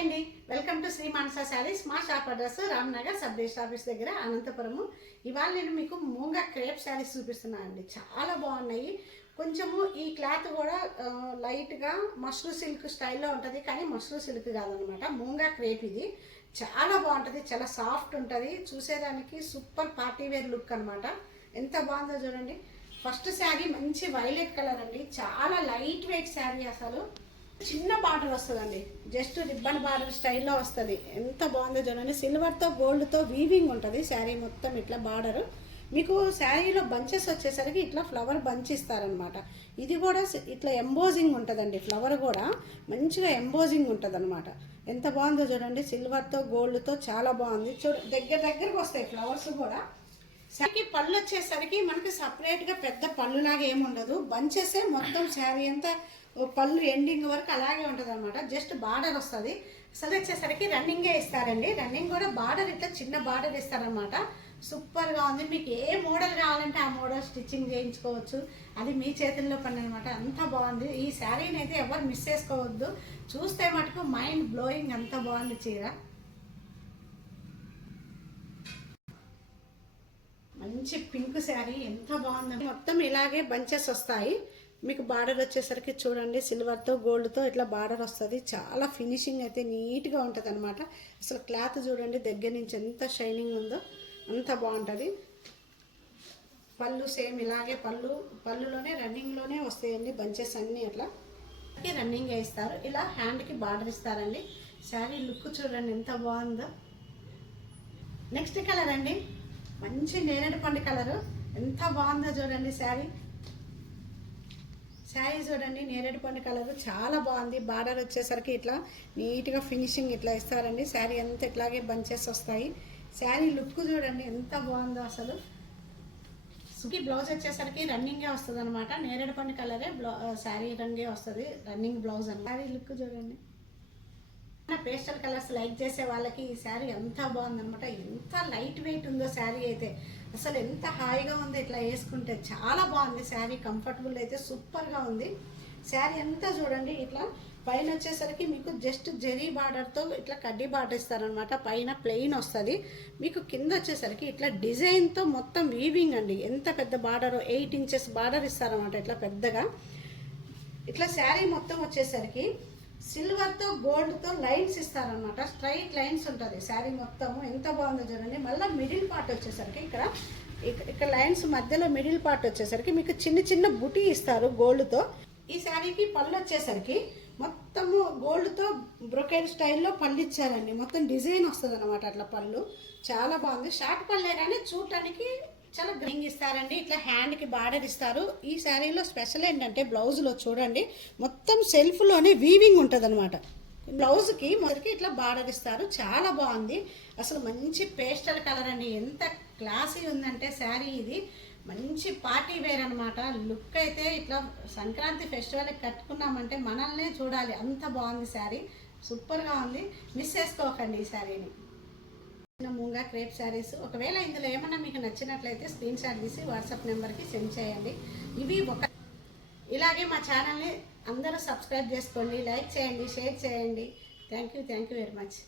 అండి, welcome to Shri మానస శారీస్. మా shop address Ramnagar sub register office దగ్గర అనంతపురము. ఇవాళ నేను మీకు మూంగా క్రేప్ శారీస్ చూపిస్తున్నాను అండి. చాలా బాగున్నాయి. కొంచెము ఈ క్లాత్ కూడా లైట్గా మష్రూ సిల్క్ స్టైల్లో ఉంటుంది, కానీ మష్రూ సిల్క్ కాదనమాట, మూంగా క్రేప్. ఇది చాలా బాగుంటుంది, చాలా సాఫ్ట్ ఉంటుంది, చూసేదానికి సూపర్ పార్టీ వేర్ లుక్ అనమాట. ఎంత బాగుందో చూడండి. ఫస్ట్ శారీ మంచి వైలెట్ కలర్ అండి, చాలా లైట్ వెయిట్ శారీ. అసలు చిన్న బార్డర్ వస్తుందండి, జస్ట్ రిబ్బన్ బార్డర్ స్టైల్లో వస్తుంది. ఎంత బాగుందో చూడండి. సిల్వర్తో గోల్డ్తో వీవింగ్ ఉంటుంది శారీ మొత్తం. ఇట్లా బార్డరు మీకు శారీలో బంచెస్ వచ్చేసరికి ఇట్లా ఫ్లవర్ బంచ్ ఇస్తారనమాట. ఇది కూడా ఇట్లా ఎంబోజింగ్ ఉంటుందండి, ఫ్లవర్ కూడా మంచిగా ఎంబోజింగ్ ఉంటుంది అనమాట. ఎంత బాగుందో చూడండి. సిల్వర్తో గోల్డ్తో చాలా బాగుంది. దగ్గరకు వస్తాయి ఫ్లవర్స్ కూడా. శారీకి పళ్ళు వచ్చేసరికి మనకి సపరేట్గా పెద్ద పళ్ళులాగా ఏముండదు, బంచెసే మొత్తం శారీ అంతా పళ్ళు ఎండింగ్ వరకు అలాగే ఉంటుంది అనమాట. జస్ట్ బార్డర్ వస్తుంది. అసలు వచ్చేసరికి రన్నింగే ఇస్తారండి. రన్నింగ్ కూడా బార్డర్ ఇట్లా చిన్న బార్డర్ ఇస్తారనమాట. సూపర్గా ఉంది. మీకు ఏ మోడల్ కావాలంటే ఆ మోడల్ స్టిచ్చింగ్ చేయించుకోవచ్చు. అది మీ చేతుల్లో పని అనమాట. అంత బాగుంది. ఈ శారీని అయితే ఎవరు మిస్ చేసుకోవద్దు. చూస్తే మటుకు మైండ్ బ్లోయింగ్. అంత బాగుంది చీర. మంచి పింక్ శారీ, ఎంత బాగుంది. మొత్తం ఇలాగే బంచెస్ వస్తాయి. మీకు బార్డర్ వచ్చేసరికి చూడండి, సిల్వర్తో గోల్డ్తో ఇట్లా బార్డర్ వస్తుంది. చాలా ఫినిషింగ్ అయితే నీట్గా ఉంటుంది అనమాట. అసలు క్లాత్ చూడండి దగ్గర నుంచి ఎంత షైనింగ్ ఉందో, అంత బాగుంటుంది. పళ్ళు సేమ్ ఇలాగే, పళ్ళులోనే రన్నింగ్లోనే వస్తాయండి బంచెస్ అన్నీ. అట్లా రన్నింగ్ వేస్తారు. ఇలా హ్యాండ్కి బార్డర్ ఇస్తారండి. శారీ లుక్ చూడండి ఎంత బాగుందో. నెక్స్ట్ కలర్ అండి, మంచి నేరేడు పండు కలరు. ఎంత బాగుందో చూడండి. శారీ చూడండి, నేరేడు పండు కలరు చాలా బాగుంది. బార్డర్ వచ్చేసరికి ఇట్లా నీట్గా ఫినిషింగ్ ఇట్లా ఇస్తారండి. శారీ అంతా ఇట్లాగే బంచెస్ వస్తాయి. శారీ లుక్ చూడండి ఎంత బాగుందో అసలు. సుఖీ బ్లౌజ్ వచ్చేసరికి రన్నింగే వస్తుంది అనమాట. నేరేడు పండు కలరే శారీ రంగే వస్తుంది, రన్నింగ్ బ్లౌజ్ అని. శారీ లుక్ చూడండి. పేస్టల్ కలర్స్ లైక్ చేసే వాళ్ళకి ఈ శారీ ఎంత బాగుందనమాట. ఎంత లైట్ వెయిట్ ఉందో శారీ అయితే. అసలు ఎంత హాయిగా ఉంది ఇట్లా వేసుకుంటే. చాలా బాగుంది శారీ. కంఫర్టబుల్ అయితే సూపర్గా ఉంది. శారీ అంతా చూడండి. ఇట్లా పైన వచ్చేసరికి మీకు జస్ట్ జెరీ బార్డర్తో ఇట్లా కడ్డీ బార్డర్ ఇస్తారనమాట. పైన ప్లెయిన్ వస్తుంది. మీకు కింద వచ్చేసరికి ఇట్లా డిజైన్తో మొత్తం వీవింగ్ అండి. ఎంత పెద్ద బార్డర్, 8 ఇంచెస్ బార్డర్ ఇస్తారనమాట. ఇట్లా పెద్దగా ఇట్లా శారీ మొత్తం వచ్చేసరికి సిల్వర్తో గోల్డ్తో లైన్స్ ఇస్తారనమాట. స్ట్రైట్ లైన్స్ ఉంటుంది శారీ మొత్తము. ఎంత బాగుందో చూడండి. మళ్ళీ మిడిల్ పార్ట్ వచ్చేసరికి ఇక్కడ లైన్స్ మధ్యలో మిడిల్ పార్ట్ వచ్చేసరికి మీకు చిన్న చిన్న బుటీ ఇస్తారు గోల్డ్తో. ఈ శారీకి పళ్ళు వచ్చేసరికి మొత్తము గోల్డ్తో బ్రొకేడ్ స్టైల్లో పళ్ళు ఇచ్చారండి. మొత్తం డిజైన్ వస్తుంది అనమాట. అట్లా పళ్ళు చాలా బాగుంది. షార్ట్ పళ్ళే కానీ చూడటానికి చాలా గ్రింగ్ ఇస్తారండి. ఇట్లా హ్యాండ్కి బార్డర్ ఇస్తారు. ఈ శారీలో స్పెషల్ ఏంటంటే బ్లౌజ్లో చూడండి మొత్తం సెల్ఫ్లోనే వీవింగ్ ఉంటుంది అనమాట. బ్లౌజ్కి మొదటికి ఇట్లా బార్డర్ ఇస్తారు. చాలా బాగుంది. అసలు మంచి పేస్టల్ కలర్ అండి. ఎంత క్లాసీ ఉందంటే శారీ ఇది మంచి పార్టీ వేర్ అనమాట. లుక్ అయితే ఇట్లా సంక్రాంతి ఫెస్టివల్కి కట్టుకున్నామంటే మనల్నే చూడాలి, అంత బాగుంది శారీ. సూపర్గా ఉంది. మిస్ చేసుకోకండి ఈ శారీని. మూంగా క్రేప్ శారీస్. ఒకవేళ ఇందులో ఏమన్నా మీకు నచ్చినట్లయితే స్క్రీన్ షాట్ తీసి వాట్సాప్ నెంబర్కి సెండ్ చేయండి. ఇలాగే మా ఛానల్ని అందరూ సబ్స్క్రైబ్ చేసుకోండి, లైక్ చేయండి, షేర్ చేయండి. Thank you very much.